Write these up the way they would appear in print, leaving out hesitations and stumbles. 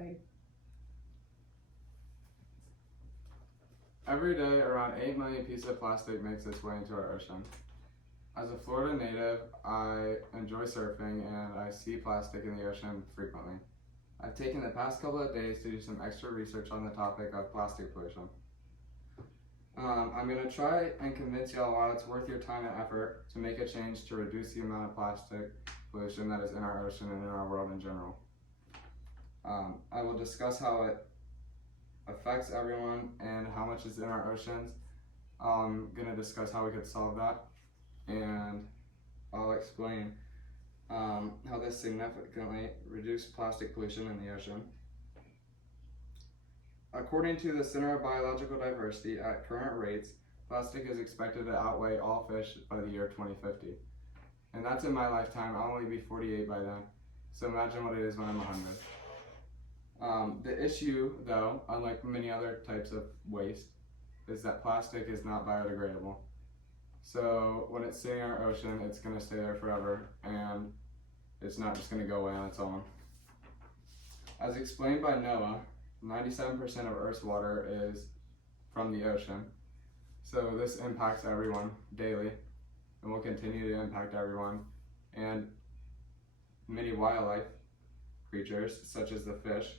way? Every day, around 8 million pieces of plastic makes its way into our ocean. As a Florida native, I enjoy surfing and I see plastic in the ocean frequently. I've taken the past couple of days to do some extra research on the topic of plastic pollution. I'm going to try and convince y'all why it's worth your time and effort to make a change to reduce the amount of plastic pollution that is in our ocean and in our world in general. I will discuss how it affects everyone and how much is in our oceans. I'm going to discuss how we could solve that, and I'll explain how this significantly reduced plastic pollution in the ocean. According to the Center of Biological Diversity, at current rates, plastic is expected to outweigh all fish by the year 2050. And that's in my lifetime. I'll only be 48 by then. So imagine what it is when I'm 100. The issue, though, unlike many other types of waste, is that plastic is not biodegradable. So when it's sitting in our ocean, it's going to stay there forever, and it's not just going to go away on its own. As explained by NOAA, 97% of Earth's water is from the ocean. So this impacts everyone daily and will continue to impact everyone, and many wildlife creatures such as the fish.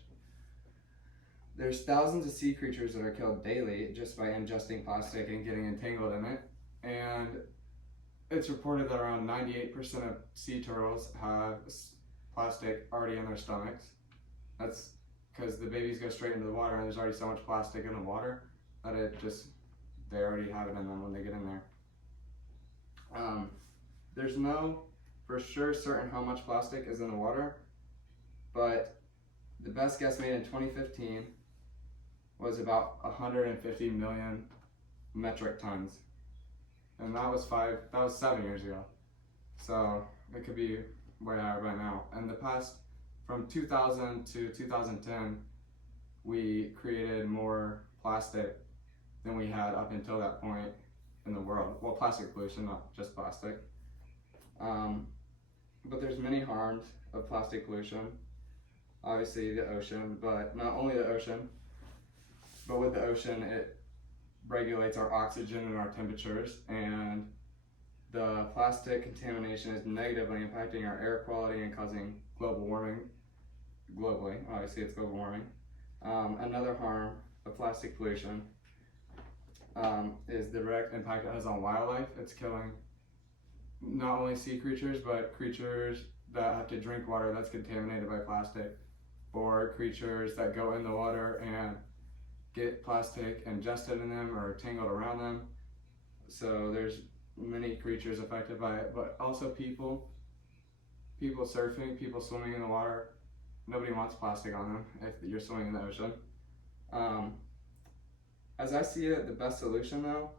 There's thousands of sea creatures that are killed daily just by ingesting plastic and getting entangled in it. And it's reported that around 98% of sea turtles have plastic already in their stomachs. That's because the babies go straight into the water and there's already so much plastic in the water that they already have it in them when they get in there. There's no for sure certain how much plastic is in the water, but the best guess made in 2015 was about 150 million metric tons. And that was 7 years ago. So it could be way higher by now. And from 2000 to 2010, we created more plastic than we had up until that point in the world. Well, plastic pollution, not just plastic. But there's many harms of plastic pollution. Obviously the ocean, but not only the ocean, but with the ocean, it regulates our oxygen and our temperatures, and the plastic contamination is negatively impacting our air quality and causing global warming. Globally, obviously it's global warming. Another harm of plastic pollution is the direct impact it has on wildlife. It's killing not only sea creatures, but creatures that have to drink water that's contaminated by plastic, or creatures that go in the water and get plastic ingested in them or tangled around them. So there's many creatures affected by it, but also people surfing, people swimming in the water. Nobody wants plastic on them if you're swimming in the ocean. As I see it, the best solution though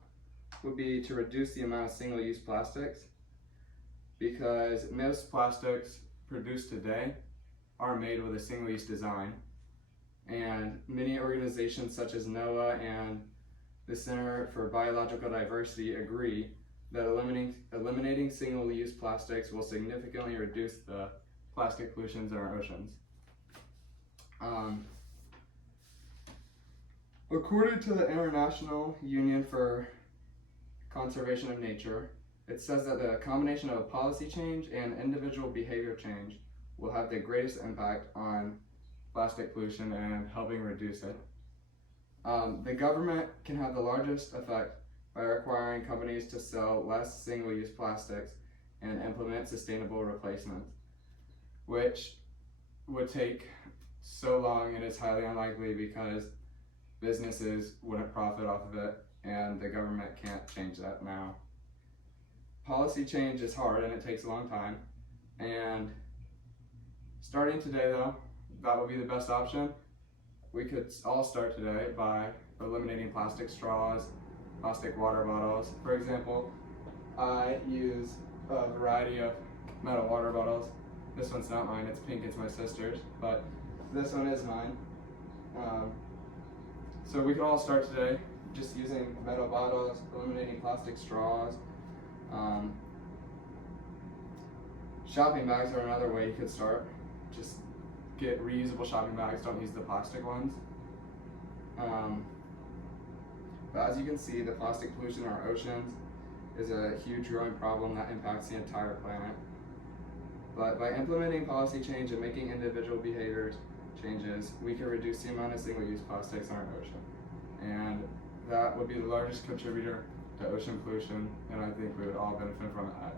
would be to reduce the amount of single-use plastics, because most plastics produced today are made with a single-use design. And many organizations such as NOAA and the Center for Biological Diversity agree that eliminating single-use plastics will significantly reduce the plastic pollutions in our oceans. According to the International Union for Conservation of Nature, it says that the combination of a policy change and individual behavior change will have the greatest impact on plastic pollution and helping reduce it. The government can have the largest effect by requiring companies to sell less single-use plastics and implement sustainable replacements, which would take so long and is highly unlikely because businesses wouldn't profit off of it and the government can't change that now. Policy change is hard and it takes a long time, and starting today though, that would be the best option. We could all start today by eliminating plastic straws, plastic water bottles. For example, I use a variety of metal water bottles. This one's not mine, it's pink, it's my sister's, but this one is mine. So we could all start today just using metal bottles, eliminating plastic straws. Shopping bags are another way you could start. Just get reusable shopping bags, don't use the plastic ones. But as you can see, the plastic pollution in our oceans is a huge growing problem that impacts the entire planet. But by implementing policy change and making individual behaviors changes, we can reduce the amount of single-use plastics in our ocean. And that would be the largest contributor to ocean pollution, and I think we would all benefit from that.